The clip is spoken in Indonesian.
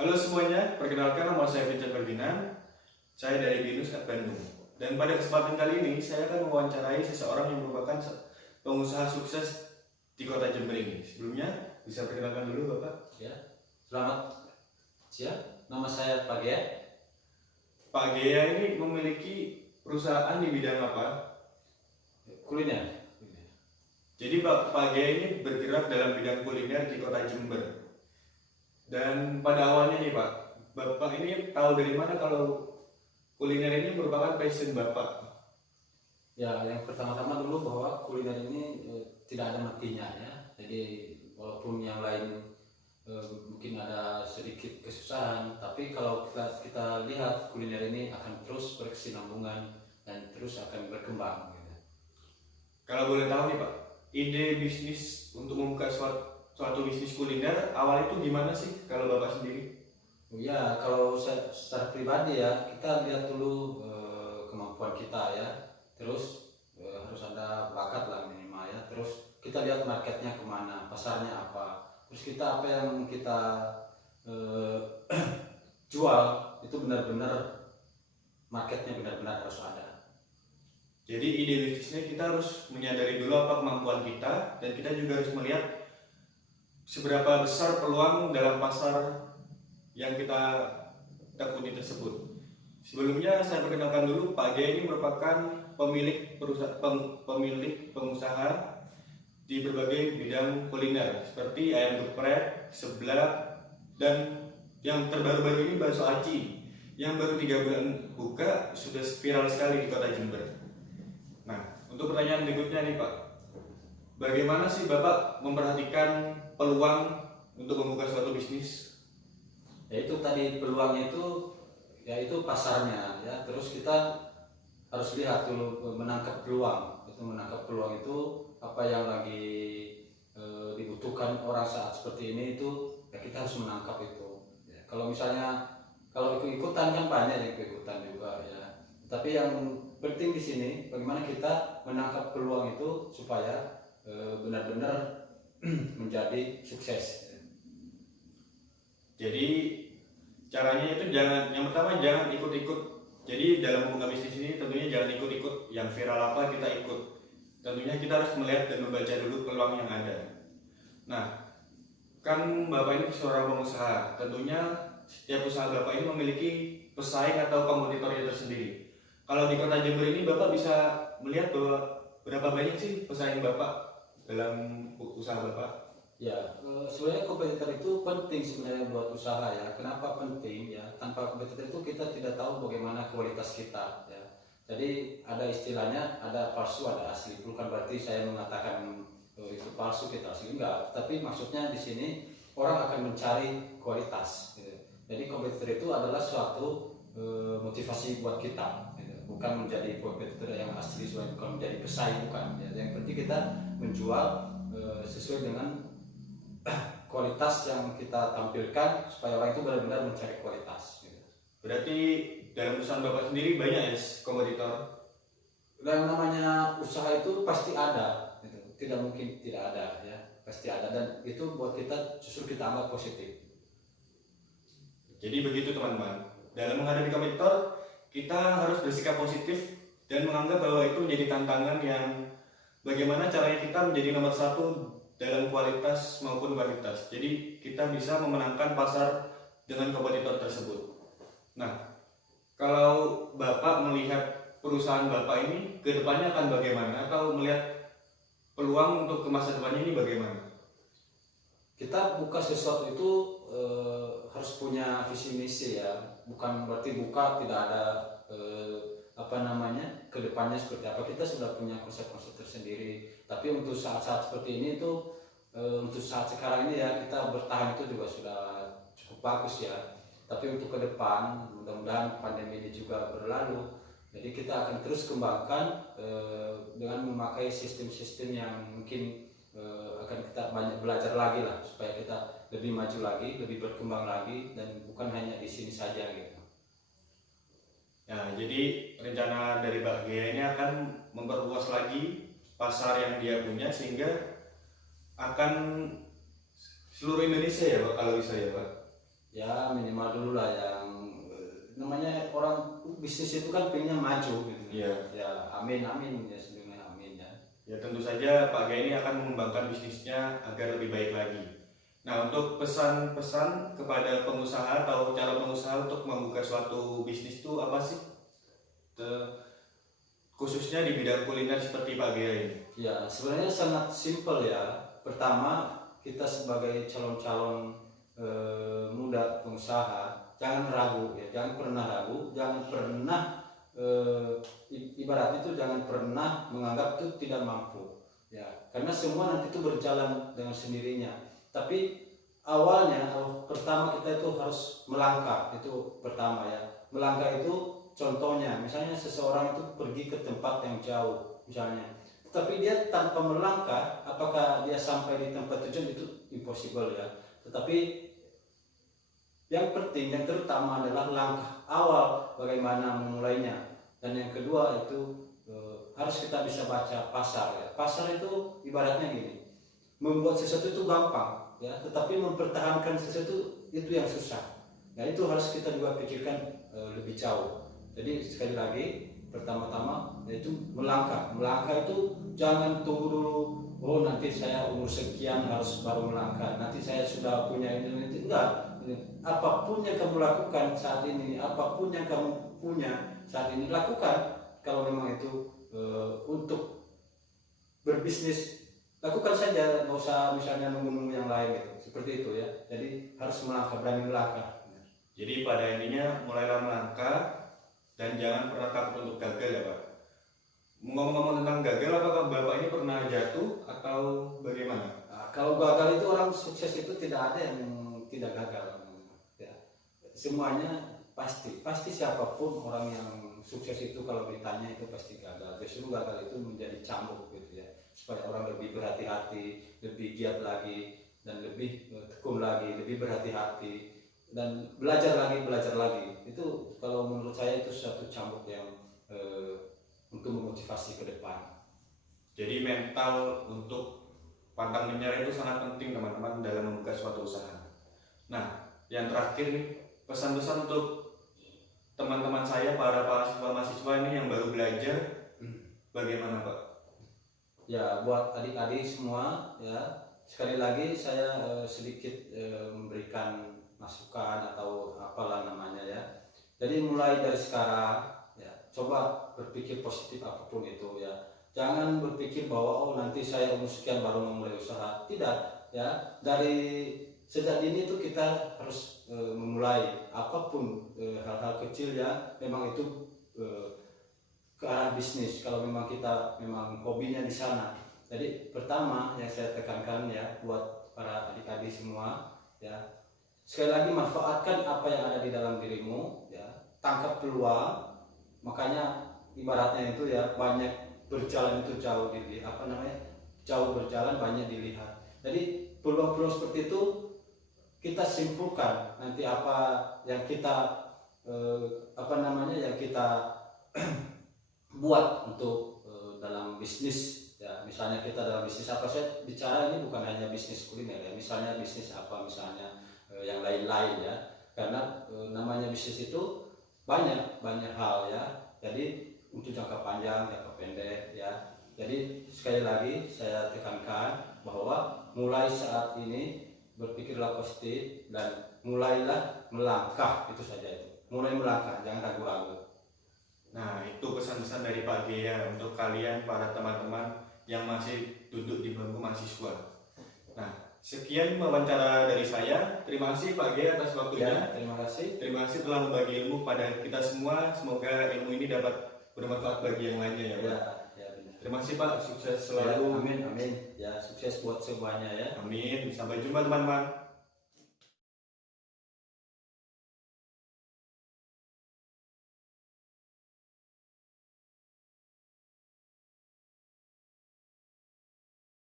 Halo semuanya, perkenalkan nama saya Vincent Ferdinand. Saya dari BINUS Bandung. Dan pada kesempatan kali ini, saya akan mewawancarai seseorang yang merupakan pengusaha sukses di kota Jember ini. Sebelumnya, bisa perkenalkan dulu Bapak? Ya, selamat siang. Nama saya Pak Gea. Pak Gea ini memiliki perusahaan di bidang apa? Kuliner. Jadi Pak Gea ini bergerak dalam bidang kuliner di kota Jember. Dan pada awalnya nih Pak, Bapak ini tahu dari mana kalau kuliner ini merupakan passion Bapak? Ya, yang pertama-tama dulu bahwa kuliner ini tidak ada matinya ya. Jadi walaupun yang lain mungkin ada sedikit kesusahan, tapi kalau kita lihat kuliner ini akan terus berkesinambungan dan terus akan berkembang. Gitu. Kalau boleh tahu nih Pak, ide bisnis untuk membuka suatu bisnis kuliner awal itu gimana sih kalau Bapak sendiri? Ya, kalau saya secara pribadi ya, kita lihat dulu kemampuan kita ya. Terus harus ada bakat lah minimal ya. Terus kita lihat marketnya kemana, pasarnya apa. Terus kita apa yang kita jual itu benar-benar marketnya benar-benar harus ada. Jadi ide bisnisnya kita harus menyadari dulu apa kemampuan kita, dan kita juga harus melihat seberapa besar peluang dalam pasar yang kita tekuni tersebut. Sebelumnya saya perkenalkan dulu, Pak Gaya ini merupakan pemilik pengusaha di berbagai bidang kuliner seperti ayam geprek, seblak, dan yang terbaru-baru ini bakso aci yang baru 3 bulan buka sudah viral sekali di kota Jember. Nah, untuk pertanyaan berikutnya nih Pak, bagaimana sih Bapak memperhatikan peluang untuk membuka suatu bisnis? Ya itu tadi peluangnya itu yaitu pasarnya ya. Terus kita harus lihat dulu menangkap peluang. Itu menangkap peluang itu apa yang lagi dibutuhkan orang saat seperti ini itu ya kita harus menangkap itu. Ya, kalau misalnya kalau ikut-ikutan kan banyak yang ikut-ikutan juga ya. Tapi yang penting di sini bagaimana kita menangkap peluang itu supaya benar-benar menjadi sukses. Jadi caranya itu yang pertama jangan ikut-ikut. Jadi dalam membuka bisnis ini tentunya jangan ikut-ikut yang viral apa kita ikut. Tentunya kita harus melihat dan membaca dulu peluang yang ada. Nah, kan Bapak ini seorang pengusaha. Tentunya setiap usaha Bapak ini memiliki pesaing atau kompetitornya tersendiri. Kalau di kota Jember ini Bapak bisa melihat bahwa berapa banyak sih pesaing Bapak dalam usaha Bapak? Ya, sebenarnya kompetitor itu penting sebenarnya buat usaha ya. Kenapa penting ya? Tanpa kompetitor itu kita tidak tahu bagaimana kualitas kita ya. Jadi ada istilahnya ada palsu ada asli. Bukan berarti saya mengatakan itu palsu kita asli enggak. Tapi maksudnya di sini orang akan mencari kualitas. Gitu. Jadi kompetitor itu adalah suatu motivasi buat kita. Gitu. Bukan menjadi kompetitor yang asli, bukan menjadi pesaing bukan. Ya. Yang penting kita menjual sesuai dengan kualitas yang kita tampilkan supaya orang itu benar-benar mencari kualitas. Gitu. Berarti dalam usaha Bapak sendiri banyak ya kompetitor? Dan namanya usaha itu pasti ada, gitu. Tidak mungkin tidak ada ya, pasti ada dan itu buat kita justru kita anggap positif. Jadi begitu teman-teman. Dalam menghadapi kompetitor kita harus bersikap positif dan menganggap bahwa itu menjadi tantangan yang bagaimana caranya kita menjadi nomor satu dalam kualitas maupun kuantitas. Jadi kita bisa memenangkan pasar dengan kompetitor tersebut. Nah, kalau Bapak melihat perusahaan Bapak ini ke depannya akan bagaimana, atau melihat peluang untuk ke masa depannya ini bagaimana? Kita buka sesuatu itu harus punya visi misi ya. Bukan berarti buka tidak ada kedepannya seperti apa. Kita sudah punya konsep-konsep tersendiri. Tapi untuk saat-saat seperti ini tuh untuk saat sekarang ini ya kita bertahan itu juga sudah cukup bagus ya. Tapi untuk ke depan mudah-mudahan pandemi ini juga berlalu. Jadi kita akan terus kembangkan dengan memakai sistem-sistem yang mungkin akan kita banyak belajar lagi lah supaya kita lebih maju lagi, lebih berkembang lagi dan bukan hanya di sini saja gitu. Nah, jadi rencana dari Pak Gaya ini akan memperluas lagi pasar yang dia punya sehingga akan seluruh Indonesia ya Pak, kalau bisa ya Pak. ya minimal dulu lah yang namanya orang bisnis itu kan pengennya maju gitu. Iya. Ya amin amin ya sebelumnya amin ya. Ya tentu saja Pak Gaya ini akan mengembangkan bisnisnya agar lebih baik lagi. Nah, untuk pesan-pesan kepada pengusaha atau calon pengusaha untuk membuka suatu bisnis itu apa sih? Khususnya di bidang kuliner seperti Pak Gaya ini. Ya sebenarnya sangat simpel ya. Pertama kita sebagai calon-calon muda pengusaha jangan ragu ya, jangan pernah ragu, jangan pernah ibarat itu jangan pernah menganggap itu tidak mampu ya, karena semua nanti itu berjalan dengan sendirinya. Tapi awalnya pertama kita itu harus melangkah, itu pertama ya. Melangkah itu contohnya misalnya seseorang itu pergi ke tempat yang jauh misalnya, tapi dia tanpa melangkah apakah dia sampai di tempat tujuan, itu impossible ya. Tetapi yang penting, yang terutama adalah langkah awal bagaimana memulainya. Dan yang kedua itu harus kita bisa baca pasar ya. Pasar itu ibaratnya gini, membuat sesuatu itu gampang ya, tetapi mempertahankan sesuatu itu yang susah. Nah itu harus kita juga pikirkan lebih jauh. Jadi sekali lagi pertama-tama yaitu melangkah. Melangkah itu jangan tunggu dulu, oh nanti saya umur sekian harus baru melangkah, nanti saya sudah punya ini, enggak. Apapun yang kamu lakukan saat ini, apapun yang kamu punya saat ini, lakukan. Kalau memang itu untuk berbisnis, lakukan saja, nggak usah misalnya nunggu-nunggu yang lain gitu. Seperti itu ya. Jadi harus melangkah, berani melangkah. Jadi pada intinya mulailah melangkah dan jangan pernah takut untuk gagal ya Pak. Ngomong-ngomong tentang gagal, apakah Bapak ini pernah jatuh atau bagaimana? Nah, kalau gagal itu orang sukses itu tidak ada yang tidak gagal ya. Semuanya pasti siapapun orang yang sukses itu kalau ditanya itu pasti gagal. Justru gagal itu menjadi cambuk gitu ya, supaya orang lebih berhati-hati, lebih giat lagi, dan lebih tekun lagi, lebih berhati-hati, dan belajar lagi. Itu kalau menurut saya itu suatu cambuk yang untuk memotivasi ke depan. Jadi mental untuk pantang menyerah itu sangat penting teman-teman dalam membuka suatu usaha. Nah, yang terakhir nih, pesan-pesan untuk teman-teman saya, para mahasiswa ini yang baru belajar, bagaimana Pak? Ya, buat adik-adik semua ya, sekali lagi saya sedikit memberikan masukan atau apalah namanya ya. Jadi mulai dari sekarang ya, coba berpikir positif apapun itu ya. Jangan berpikir bahwa oh nanti saya umur sekian baru memulai usaha. Tidak ya, dari sejak dini itu kita harus memulai apapun, hal-hal kecil ya, memang itu ke arah bisnis kalau memang kita memang hobinya di sana. Jadi pertama yang saya tekankan ya buat para adik-adik semua ya, sekali lagi manfaatkan apa yang ada di dalam dirimu ya, tangkap peluang. Makanya ibaratnya itu ya, banyak berjalan itu jauh jauh berjalan banyak dilihat. Jadi peluang-peluang seperti itu kita simpulkan nanti apa yang kita yang kita buat untuk dalam bisnis ya. Misalnya kita dalam bisnis apa, saya bicara ini bukan hanya bisnis kuliner ya, misalnya bisnis apa misalnya yang lain-lain ya, karena namanya bisnis itu banyak hal ya. Jadi untuk jangka panjang, jangka pendek ya. Jadi sekali lagi saya tekankan bahwa mulai saat ini berpikirlah positif dan mulailah melangkah, itu saja itu. Mulai melangkah, jangan ragu-ragu. Nah, itu pesan-pesan dari Pak Gaya untuk kalian para teman-teman yang masih duduk di bangku mahasiswa. Nah, sekian wawancara dari saya. Terima kasih Pak Gaya atas waktunya. Ya, terima kasih. Terima kasih telah membagi ilmu pada kita semua. Semoga ilmu ini dapat bermanfaat bagi yang lainnya ya Pak. Ya, benar. Terima kasih Pak, sukses Ya, selalu. amin. Ya, sukses buat semuanya ya. Amin. Sampai jumpa teman-teman.